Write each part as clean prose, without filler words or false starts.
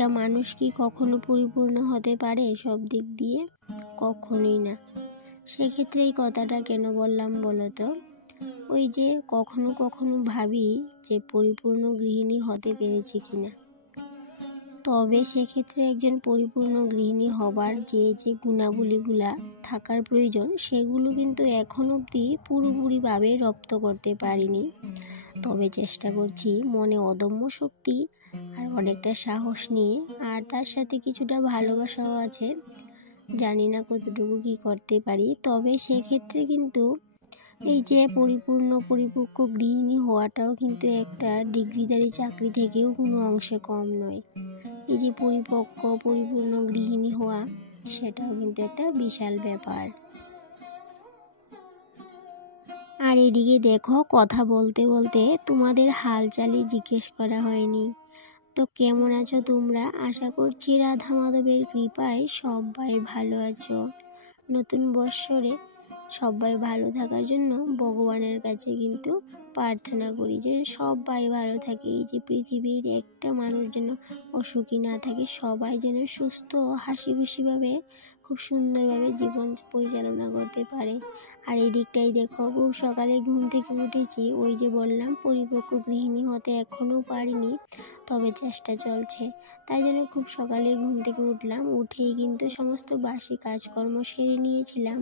একটা মানুষ কি কখনো পরিপূর্ণ হতে পারে সব দিক দিয়ে? কখনোই না। সেক্ষেত্রে এই কথাটা কেন বললাম বলো তো? ওই যে কখনো কখনো ভাবি যে পরিপূর্ণ গৃহিণী হতে পেরেছি কিনা। তবে সেক্ষেত্রে একজন পরিপূর্ণ গৃহিণী হবার যে যে গুণাবলীগুলা থাকার প্রয়োজন সেগুলো কিন্তু এখন অবধি পুরোপুরিভাবে রপ্ত করতে পারিনি। তবে চেষ্টা করছি মনে অদম্য শক্তি আর অনেকটা সাহস নিয়ে, আর তার সাথে কিছুটা ভালোবাসাও আছে। জানি না কতটুকু কি করতে পারি। তবে সেক্ষেত্রে কিন্তু এই যে পরিপক্ক গৃহিণী হওয়াটাও কিন্তু একটা ডিগ্রিধারী চাকরি থেকেও কোনো অংশে কম নয়। এই যে পরিপূর্ণ গৃহিণী হওয়া, সেটাও কিন্তু একটা বিশাল ব্যাপার। আর এদিকে দেখো, কথা বলতে বলতে তোমাদের হালচালই জিজ্ঞেস করা হয়নি। তো কেমন আছো তোমরা? আশা করছি রাধা মাধবের কৃপায় সবাই ভালো আছো। নতুন বৎসরে সবাই ভালো থাকার জন্য ভগবানের কাছে কিন্তু প্রার্থনা করি যে সবাই ভালো থাকে। এই যে পৃথিবীর একটা মানুষ যেন অসুখী না থাকে, সবাই যেন সুস্থ হাসি খুশিভাবে খুব সুন্দরভাবে জীবন পরিচালনা করতে পারে। আর এই দিকটাই দেখো, খুব সকালে ঘুম থেকে উঠেছি। ওই যে বললাম পরিপক্ক গৃহিণী হতে এখনও পারিনি, তবে চেষ্টা চলছে। তাই জন্য খুব সকালে ঘুম থেকে উঠলাম। উঠেই কিন্তু সমস্ত বাসি কাজকর্ম সেরে নিয়েছিলাম।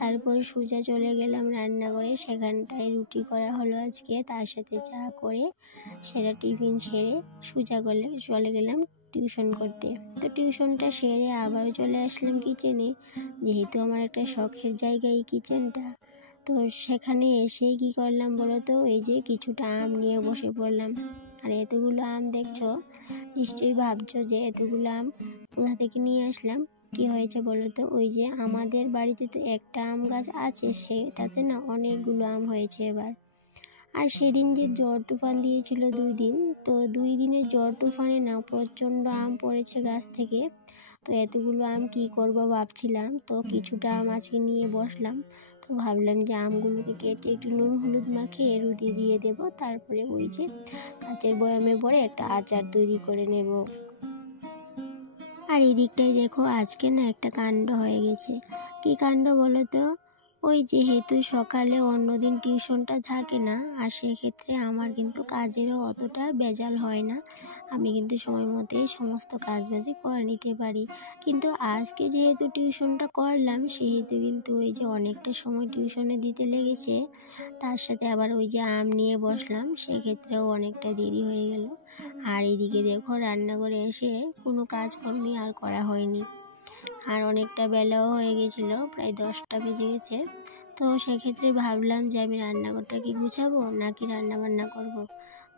তারপর সোজা চলে গেলাম রান্নাঘরে। সেখানটায় রুটি করা হলো আজকে, তার সাথে চা করে সেটা টিফিন সেরে সোজা চলে গেলাম টিউশন করতে। তো টিউশনটা সেরে আবারও চলে আসলাম কিচেনে, যেহেতু আমার একটা শখের জায়গা এই কিচেনটা। তো সেখানে এসে কি করলাম বলো তো? এই যে কিছুটা আম নিয়ে বসে পড়লাম। আর এতগুলো আম দেখছো, নিশ্চয়ই ভাবছো যে এতগুলো আম কোথা থেকে নিয়ে আসলাম। কি হয়েছে বলো তো? ওই যে আমাদের বাড়িতে তো একটা আম গাছ আছে, সেটাতে না অনেকগুলো আম হয়েছে এবার। আর সেদিন যে ঝড় তুফান দিয়েছিল 2 দিন, তো 2 দিনের ঝড় তুফানে না প্রচণ্ড আম পড়েছে গাছ থেকে। তো এতগুলো আম কি করব ভাবছিলাম, তো কিছুটা আম আজকে নিয়ে বসলাম। তো ভাবলাম যে আমগুলোকে কেটে একটু নুন হলুদ মাখিয়ে রুটি দিয়ে দেব, তারপরে ওই যে কাচের বয়ামে ভরে একটা আচার তৈরি করে নেব। আর এই দিকটাই দেখো, আজকে না একটা কাণ্ড হয়ে গেছে। কি কাণ্ড বলো তো? ওই যেহেতু সকালে অন্যদিন টিউশনটা থাকে না, আর সেক্ষেত্রে আমার কিন্তু কাজেরও অতটা ভেজাল হয় না। আমি কিন্তু সময় মতোই সমস্ত কাজবাজি করে নিতে পারি। কিন্তু আজকে যেহেতু টিউশনটা করলাম, সেহেতু কিন্তু ওই যে অনেকটা সময় টিউশনে দিতে লেগেছে। তার সাথে আবার ওই যে আম নিয়ে বসলাম, সেক্ষেত্রেও অনেকটা দেরি হয়ে গেল। আর এদিকে দেখো, রান্নাঘরে এসে কোনো কাজকর্মই আর করা হয়নি। আর অনেকটা বেলাও হয়ে গেছিলো, প্রায় 10টা বেজে গেছে। তো সেক্ষেত্রে ভাবলাম যে আমি রান্নাঘরটা কি গুছাবো নাকি রান্নাবান্না করব।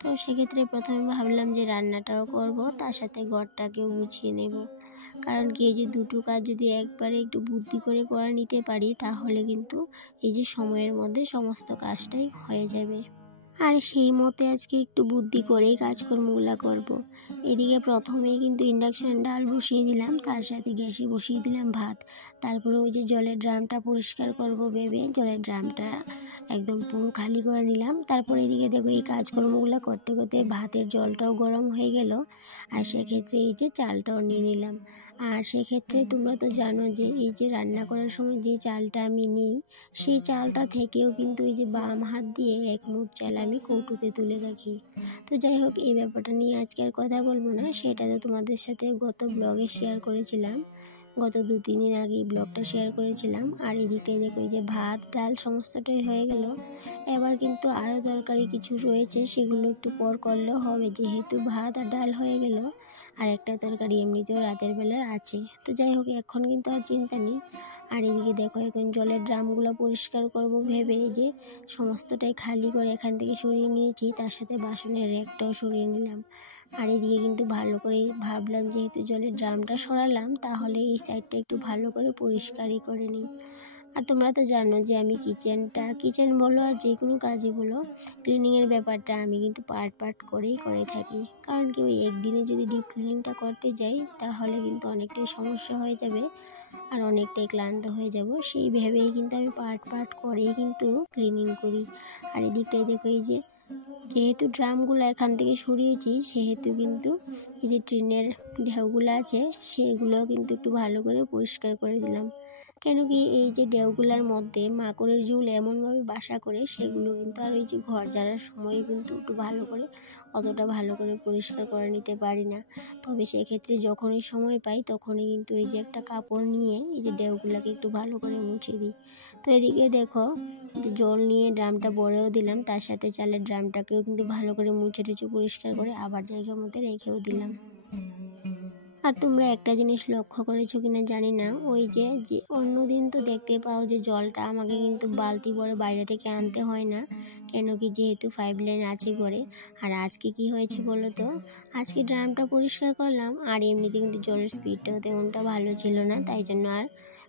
তো সেক্ষেত্রে প্রথমে ভাবলাম যে রান্নাটাও করব, তার সাথে ঘরটাকেও গুছিয়ে নেব। কারণ কি, এই যে দুটো কাজ যদি একবারে একটু বুদ্ধি করে নিতে পারি, তাহলে কিন্তু এই যে সময়ের মধ্যে সমস্ত কাজটাই হয়ে যাবে। আর সেই মতে আজকে একটু বুদ্ধি করেই কাজকর্মগুলো করব। এদিকে প্রথমেই কিন্তু ইন্ডাকশান ডাল বসিয়ে দিলাম, তার সাথে গ্যাসে বসিয়ে দিলাম ভাত। তারপরে ওই যে জলের ড্রামটা পরিষ্কার করব ভেবে জলের ড্রামটা একদম পুরো খালি করে নিলাম। তারপরে এদিকে দেখো, এই কাজকর্মগুলো করতে করতে ভাতের জলটাও গরম হয়ে গেল। আর সেক্ষেত্রে এই যে চালটাও নিয়ে নিলাম। আর সেক্ষেত্রে তোমরা তো জানো যে এই যে রান্না করার সময় যে চালটা আমি নিই, সেই চালটা থেকেও কিন্তু এই যে বাম হাত দিয়ে 1 মুঠ চাল আমি কৌটোতে তুলে রাখি। তো যাই হোক, এই ব্যাপারটা নিয়ে আজকে আর কথা বলবো না, সেটা তো তোমাদের সাথে গত ব্লগে শেয়ার করেছিলাম। গত 2-3 দিন আগে এই ব্লগটা শেয়ার করেছিলাম। আর এদিকে দেখো, এই যে ভাত ডাল সমস্তটাই হয়ে গেল। এবার কিন্তু আরও তরকারি কিছু রয়েছে, সেগুলো একটু পর করলেও হবে, যেহেতু ভাত আর ডাল হয়ে গেল। আর একটা তরকারি এমনিতেও রাতের বেলার আছে। তো যাই হোক, এখন কিন্তু আর চিন্তা নেই। আর এদিকে দেখো, এখন জলের ড্রামগুলো পরিষ্কার করব ভেবে যে সমস্তটাই খালি করে এখান থেকে সরিয়ে নিয়েছি, তার সাথে বাসনের র্যাকটাও সরিয়ে নিলাম। আর এদিকে কিন্তু ভালো করে ভাবলাম, যেহেতু জলের ড্রামটা সরালাম, তাহলে এই সাইডটা একটু ভালো করে পরিষ্কারই করে নিই। আর তোমরা তো জানো যে আমি কিচেন বলো আর যে কোনো কাজই বলো, ক্লিনিংয়ের ব্যাপারটা আমি কিন্তু পার্ট করেই করে থাকি। কারণ কি, ওই একদিনে যদি ডিপ ক্লিনিংটা করতে যাই, তাহলে কিন্তু অনেকটাই সমস্যা হয়ে যাবে আর অনেকটাই ক্লান্ত হয়ে যাব। সেই ভেবেই কিন্তু আমি পার্ট করেই কিন্তু ক্লিনিং করি। আর এদিকটাই দেখো, এই যে যেহেতু ড্রামগুলো এখান থেকে সরিয়েছি সেহেতু কিন্তু এই যে ট্রেনের ঢেউগুলো আছে সেগুলো কিন্তু একটু ভালো করে পরিষ্কার করে দিলাম। কেন কি এই যে ঢেউগুলোর মধ্যে মাকড়ের ঝুল এমনভাবে বাসা করে সেগুলো কিন্তু আর ওই যে ঘর ঝাড়ার সময় কিন্তু একটু ভালো করে অতটা ভালো করে পরিষ্কার করে নিতে পারি না। তবে সেক্ষেত্রে যখনই সময় পাই তখনই কিন্তু এই যে একটা কাপড় নিয়ে এই যে ঢেউগুলোকে একটু ভালো করে মুছে দিই। তো এদিকে দেখো জল নিয়ে ড্রামটা ভরেও দিলাম, তার সাথে চালের ড্রামটাকেও কিন্তু ভালো করে মুছে টুছে পরিষ্কার করে আবার জায়গার মধ্যে রেখেও দিলাম। আর তোমরা একটা জিনিস লক্ষ্য করেছো কিনা জানি না, ওই যে অন্যদিন তো দেখতে পাও যে জলটা আমাকে কিন্তু বালতি ভরে বাইরে থেকে আনতে হয় না, কেন কি যেহেতু 5 লাইন আছে ঘরে। আর আজকে কি হয়েছে বলো তো, আজকে ড্রামটা পরিষ্কার করলাম আর এমনিতে কিন্তু জলের স্পিডটাও তেমনটা ভালো ছিল না, তাই জন্য আর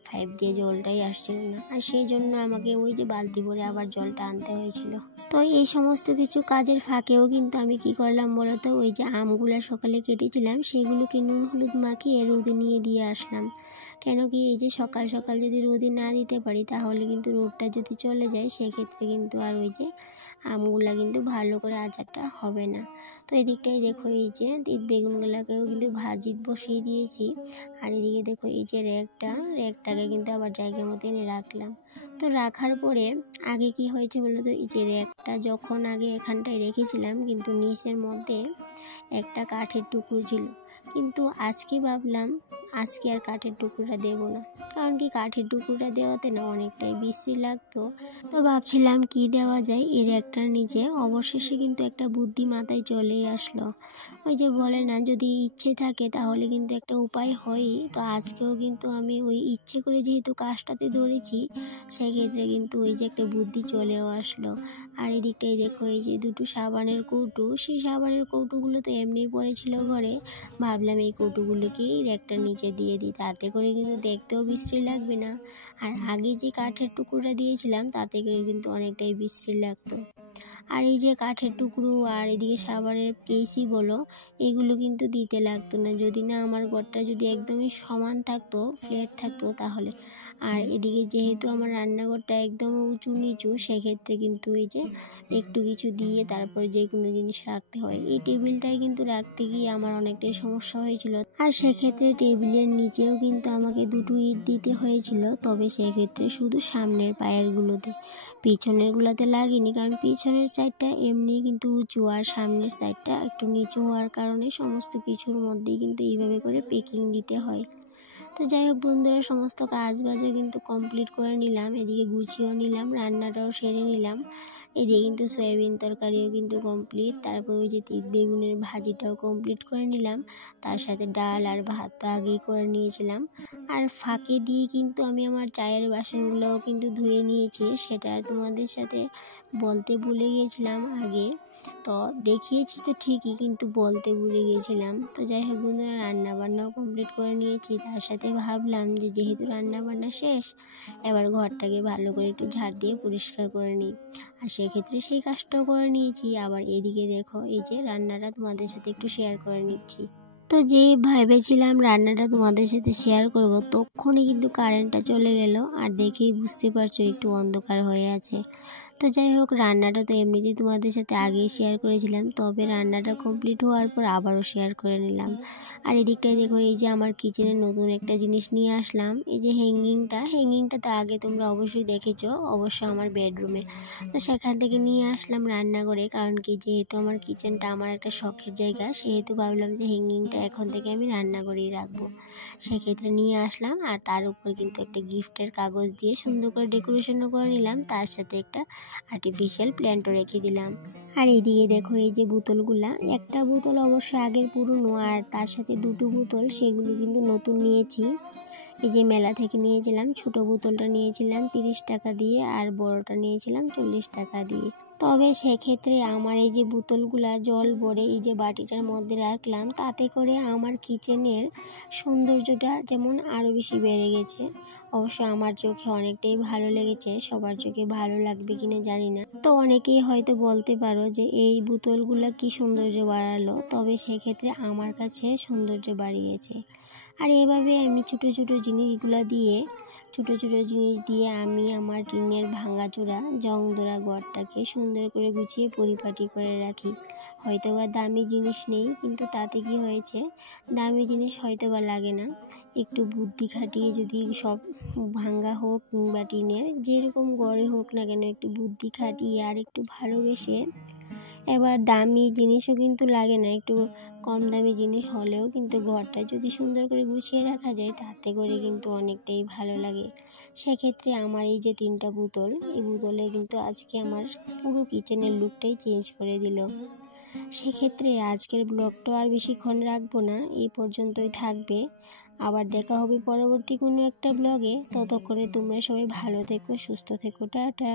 5 দিয়ে জলটাই আসছিল না, আর সেই জন্য আমাকে ওই যে বালতি ভরে আবার জলটা আনতে হয়েছিল। তো এই সমস্ত কিছু কাজের ফাঁকেও কিন্তু আমি কি করলাম বলো তো, ওই যে আমগুলো সকালে কেটেছিলাম সেগুলোকে নুন হলুদ মাখিয়ে রোদে নিয়ে দিয়ে আসলাম। কেন কি এই যে সকাল সকাল যদি রোদে না দিতে পারি তাহলে কিন্তু রোদটা যদি চলে যায় সেক্ষেত্রে কিন্তু আর ওই যে আমগুলা কিন্তু ভালো করে আচারটা হবে না। তো এদিকটাই দেখো এই যে বেগুনগুলাকেও কিন্তু ভাজি বসিয়ে দিয়েছি। আর এদিকে দেখো এই যে র্যাকটাকে কিন্তু আবার জায়গা মতো এনে রাখলাম। তো রাখার পরে আগে কি হয়েছে বলো তো, এই যে র্যাকটা যখন আগে এখানটায় রেখেছিলাম কিন্তু নিচের মধ্যে একটা কাঠের টুকরো ছিল, কিন্তু আজকে ভাবলাম আজকে আর কাঠের টুকরোটা দেবো না, কারণ কি কাঠের টুকরোটা দেওয়াতে না অনেকটাই বিশ্রী লাগতো। তো ভাবছিলাম কি দেওয়া যায় এর একটার নিচে, অবশেষে কিন্তু একটা বুদ্ধি মাথায় চলেই আসলো। ওই যে বলে না, যদি ইচ্ছে থাকে তাহলে কিন্তু একটা উপায় হয়ই। তো আজকেও কিন্তু আমি ওই ইচ্ছে করে যেহেতু কাজটাতে ধরেছি সেক্ষেত্রে কিন্তু ওই যে একটা বুদ্ধি চলেও আসলো। আর এদিকটাই দেখো এই যে দুটো সাবানের কৌটো, সেই সাবানের কৌটোগুলো তো এমনিই পড়েছিল ঘরে, ভাবলাম এই কৌটোগুলোকেই র্যাকটার নিচে দিয়ে দিই, তাতে করে কিন্তু দেখতেও বিশ্রী লাগবে না। আর আগে যে কাঠের টুকরোটা দিয়েছিলাম তাতে করে কিন্তু অনেকটাই বিশ্রী লাগতো। আর এই যে কাঠের টুকরো আর এদিকে সাবানের কেসই বলো, এগুলো কিন্তু দিতে লাগতো না যদি না আমার ঘরটা যদি একদমই সমান থাকতো, ফ্ল্যাট থাকতো তাহলে। আর এদিকে যেহেতু আমার রান্নাঘরটা একদম উঁচু নিচু সেক্ষেত্রে কিন্তু এই যে একটু কিছু দিয়ে তারপর যে কোনো জিনিস রাখতে হয়। এই টেবিলটাই কিন্তু রাখতে গিয়ে আমার অনেকটাই সমস্যা হয়েছিল, আর সেক্ষেত্রে টেবিলের নিচেও কিন্তু আমাকে দুটো ইট দিতে হয়েছিল, তবে সেক্ষেত্রে শুধু সামনের পায়েরগুলোতে, পিছনেরগুলোতে লাগেনি, কারণ পিছনের সাইডটা এমনি কিন্তু উঁচু আর সামনের সাইডটা একটু নিচু হওয়ার কারণে সমস্ত কিছুর মধ্যেই কিন্তু এইভাবে করে পেকিং দিতে হয়। তো যাই হোক বন্ধুরা, সমস্ত কাজ বাজও কিন্তু কমপ্লিট করে নিলাম, এদিকে গুছিয়েও নিলাম, রান্নাটাও সেরে নিলাম। এদিকে কিন্তু সয়াবিন তরকারিও কিন্তু কমপ্লিট, তারপর ওই যে বেগুনের ভাজিটাও কমপ্লিট করে নিলাম, তার সাথে ডাল আর ভাত তো আগেই করে নিয়েছিলাম। আর ফাঁকে দিয়ে কিন্তু আমি আমার চায়ের বাসনগুলোও কিন্তু ধুয়ে নিয়েছি, সেটা তোমাদের সাথে বলতে ভুলে গিয়েছিলাম আগে। তো দেখিয়েছি তো ঠিকই, কিন্তু বলতে ভুলে গিয়েছিলাম। তো যাই হোক বন্ধুরা, রান্নাবান্নাও কমপ্লিট করে নিয়েছি, তার সাথে ভাবলাম যে যেহেতু রান্নাবান্না শেষ এবার ঘরটাকে ভালো করে একটু ঝাড় দিয়ে পরিষ্কার করে নিই, আর সেক্ষেত্রে সেই কাজটাও করে নিয়েছি। আবার এদিকে দেখো এই যে রান্নাটা তোমাদের সাথে একটু শেয়ার করে নিচ্ছি। তো যেই ভেবেছিলাম রান্নাটা তোমাদের সাথে শেয়ার করব তখনই কিন্তু কারেন্টটা চলে গেল, আর দেখেই বুঝতে পারছো একটু অন্ধকার হয়ে আছে। তো যাই হোক, রান্নাটা তো এমনিতেই তোমাদের সাথে আগেই শেয়ার করেছিলাম, তবে রান্নাটা কমপ্লিট হওয়ার পর আবারও শেয়ার করে নিলাম। আর এদিকটায় দেখো এই যে আমার কিচেনে নতুন একটা জিনিস নিয়ে আসলাম, এই যে হ্যাঙ্গিংটা তো আগে তোমরা অবশ্যই দেখেছো, অবশ্য আমার বেডরুমে। তো সেখান থেকে নিয়ে আসলাম রান্নাঘরে, কারণ কি যেহেতু আমার কিচেনটা আমার একটা শখের জায়গা সেহেতু ভাবলাম যে হ্যাঙ্গিংটা এখন থেকে আমি রান্নাঘরেই রাখবো, সেক্ষেত্রে নিয়ে আসলাম। আর তার উপর কিন্তু একটা গিফটের কাগজ দিয়ে সুন্দর করে ডেকোরেশনও করে নিলাম, তার সাথে একটা আর্টিফিশিয়াল প্ল্যান্টও রেখে দিলাম। আর এইদিকে দেখো এই যে বোতলগুলা, একটা বোতল অবশ্য আগের পুরনো, আর তার সাথে দুটো বোতল সেগুলো কিন্তু নতুন নিয়েছি, এই যে মেলা থেকে নিয়েছিলাম। ছোট বোতলটা নিয়েছিলাম 30 টাকা দিয়ে আর বড়টা নিয়েছিলাম 40 টাকা দিয়ে। তবে সেক্ষেত্রে আমার এই যে বোতলগুলা জল ভরে এই যে বাটিটার মধ্যে রাখলাম, তাতে করে আমার কিচেনের সৌন্দর্যটা যেমন আরও বেশি বেড়ে গেছে। অবশ্য আমার চোখে অনেকটাই ভালো লেগেছে, সবার চোখে ভালো লাগবে কিনা জানি না। তো অনেকেই হয়তো বলতে পারো যে এই বোতলগুলো কি সৌন্দর্য বাড়ালো, তবে সেক্ষেত্রে আমার কাছে সৌন্দর্য বাড়িয়েছে। আর এভাবে আমি ছোটো ছোটো জিনিসগুলো দিয়ে ছোটো ছোটো জিনিস দিয়ে আমি আমার টিনের ভাঙাচোরা জংধরা ঘরটাকে সুন্দর করে গুছিয়ে পরিপাটি করে রাখি। হয়তো বা দামি জিনিস নেই, কিন্তু তাতে কি হয়েছে, দামি জিনিস হয়তো বা লাগে না, একটু বুদ্ধি খাটিয়ে যদি সব ভাঙ্গা হোক কিংবা টিনের যেরকম ঘরে হোক না কেন, একটু বুদ্ধি খাটিয়ে আর একটু ভালোবেসে, এবার দামি জিনিসও কিন্তু লাগে না, একটু কম দামি জিনিস হলেও কিন্তু ঘরটা যদি সুন্দর করে গুছিয়ে রাখা যায় তাতে করে কিন্তু অনেকটাই ভালো লাগে। সেক্ষেত্রে আমার এই যে 3টা বোতল, এই বোতলে কিন্তু আজকে আমার পুরো কিচেনের লুকটাই চেঞ্জ করে দিল। সেক্ষেত্রে আজকের ব্লগটা আর বেশিক্ষণ রাখবো না, এই পর্যন্তই থাকবে। আবার দেখা হবে পরবর্তী কোনো একটা ব্লগে। ততক্ষণে তোমরা সবাই ভালো থেকো, সুস্থ থেকো, টাটা।